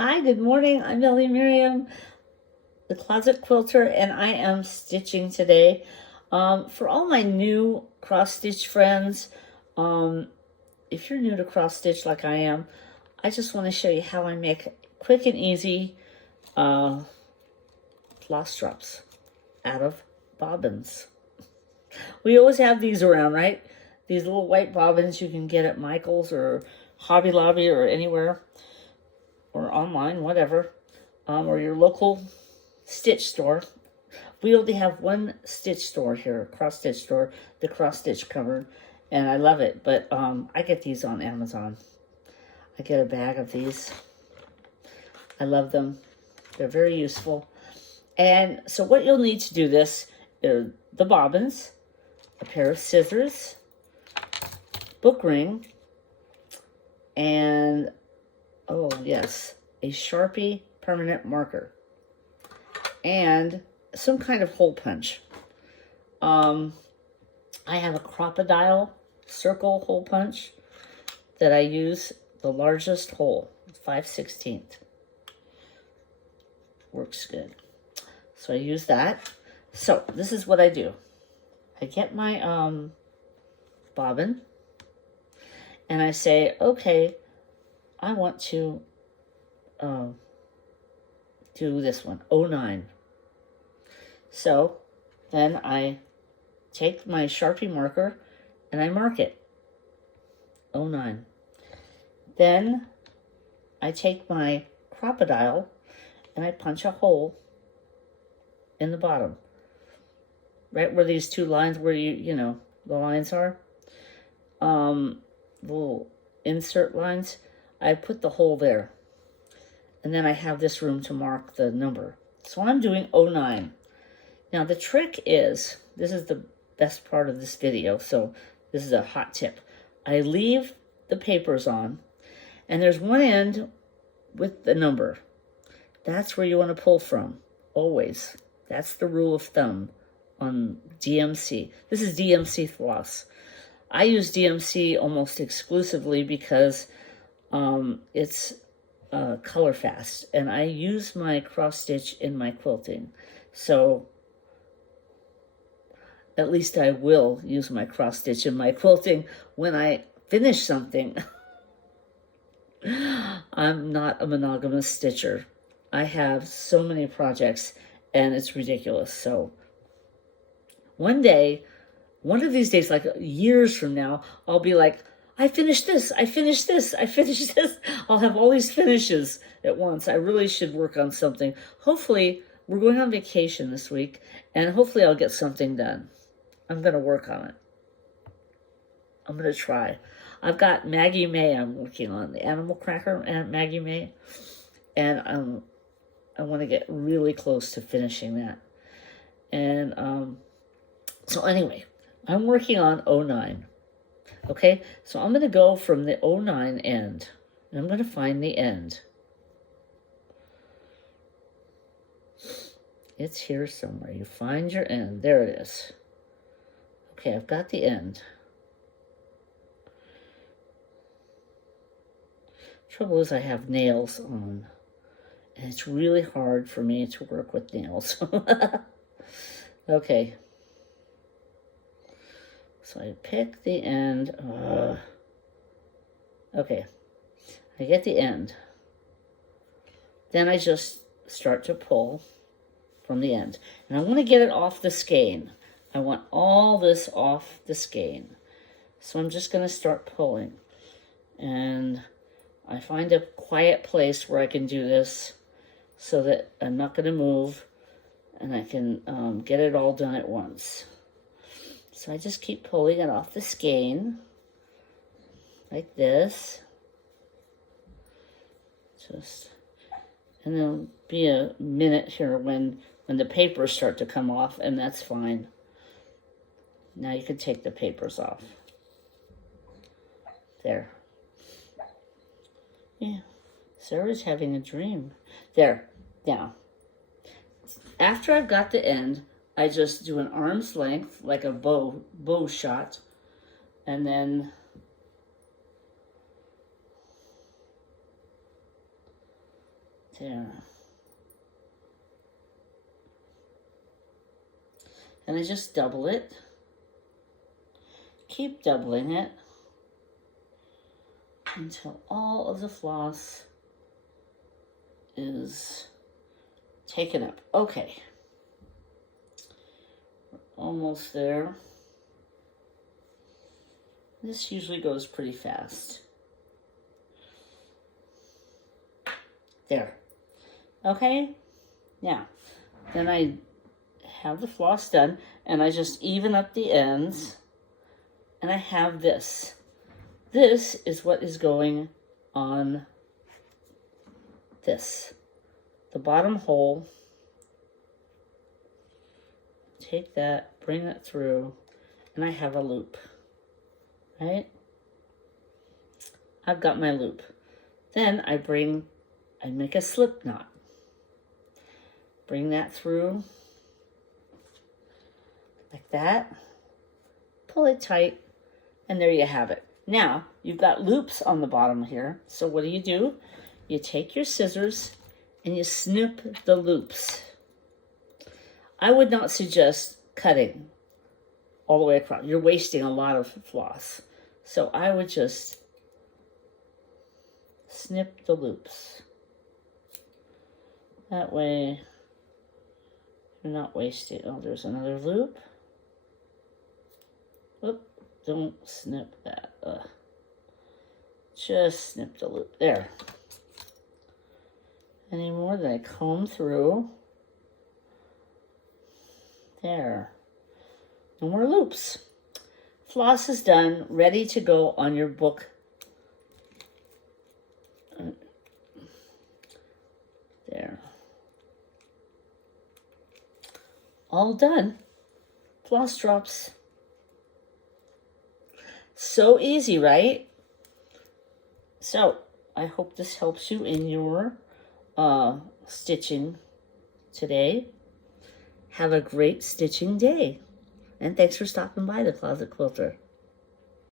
Hi, good morning. I'm Ellie Miriam, the Closet Quilter, and I am stitching today. For all my new cross stitch friends, um, if you're new to cross stitch like I am, I just want to show you how I make quick and easy floss drops out of bobbins. We always have these around, right? These little white bobbins you can get at Michael's or Hobby Lobby or anywhere, or online, whatever, or your local stitch store. We only have one stitch store here, cross stitch store, the Cross Stitch Cover, and I love it. But I get these on Amazon. I get a bag of these. I love them. They're very useful. And so what you'll need to do this are the bobbins, a pair of scissors, book ring, and oh yes, a Sharpie permanent marker, and some kind of hole punch. I have a crocodile circle hole punch that I use the largest hole, 5/16. Works good. So I use that. So this is what I do. I get my bobbin and I say, okay, I want to do this one, 09. So then I take my Sharpie marker and I mark it, 09. Then I take my crocodile and I punch a hole in the bottom, right where these two lines, where you know, the lines are, little insert lines. I put the hole there. And then I have this room to mark the number. So I'm doing 09. Now the trick is, this is the best part of this video, so this is a hot tip. I leave the papers on, and there's one end with the number. That's where you want to pull from, always. That's the rule of thumb on DMC. This is DMC floss. I use DMC almost exclusively because it's color fast, and I use my cross stitch in my quilting. So at least I will use my cross stitch in my quilting when I finish something. I'm not a monogamous stitcher. I have so many projects and it's ridiculous. So one day, one of these days, like years from now, I'll be like, I finished this, I finished this, I finished this. I'll have all these finishes at once. I really should work on something. Hopefully, we're going on vacation this week, and hopefully I'll get something done. I'm going to work on it. I'm going to try. I've got Maggie May I'm working on, the Animal Cracker and Maggie May, and I want to get really close to finishing that. And so anyway, I'm working on 09. Okay, so I'm going to go from the 09 end, and I'm going to find the end. It's here somewhere. You find your end. There it is. Okay, I've got the end. Trouble is I have nails on, and it's really hard for me to work with nails. Okay. So I pick the end. Okay, I get the end. Then I just start to pull from the end. And I want to get it off the skein. I want all this off the skein. So I'm just going to start pulling. And I find a quiet place where I can do this so that I'm not going to move and I can get it all done at once. So I just keep pulling it off the skein, like this. And there'll be a minute here when the papers start to come off, and that's fine. Now you can take the papers off. There. Yeah, Sarah's having a dream. There, now. After I've got the end, I just do an arm's length, like a bow shot, and then There. And I just double it. Keep doubling it until all of the floss is taken up. Okay. We're almost there. This usually goes pretty fast. There. Okay. Now, then I have the floss done, and I just even up the ends, and I have this. This is what is going on this. The bottom hole. Take that, bring it through, and I have a loop. Right? I've got my loop. Then I make a slip knot. Bring that through like that. Pull it tight, and there you have it. Now, you've got loops on the bottom here. So what do? You take your scissors and you snip the loops. I would not suggest cutting all the way across. You're wasting a lot of floss. So I would just snip the loops. That way, you're not wasting. Oh, there's another loop. Oop, don't snip that. Just snip the loop. There. Any more, then I comb through. There. No more loops. Floss is done, ready to go on your book. There. All done. Floss drops. So easy, right? So, I hope this helps you in your stitching today. Have a great stitching day. And thanks for stopping by the Closet Quilter.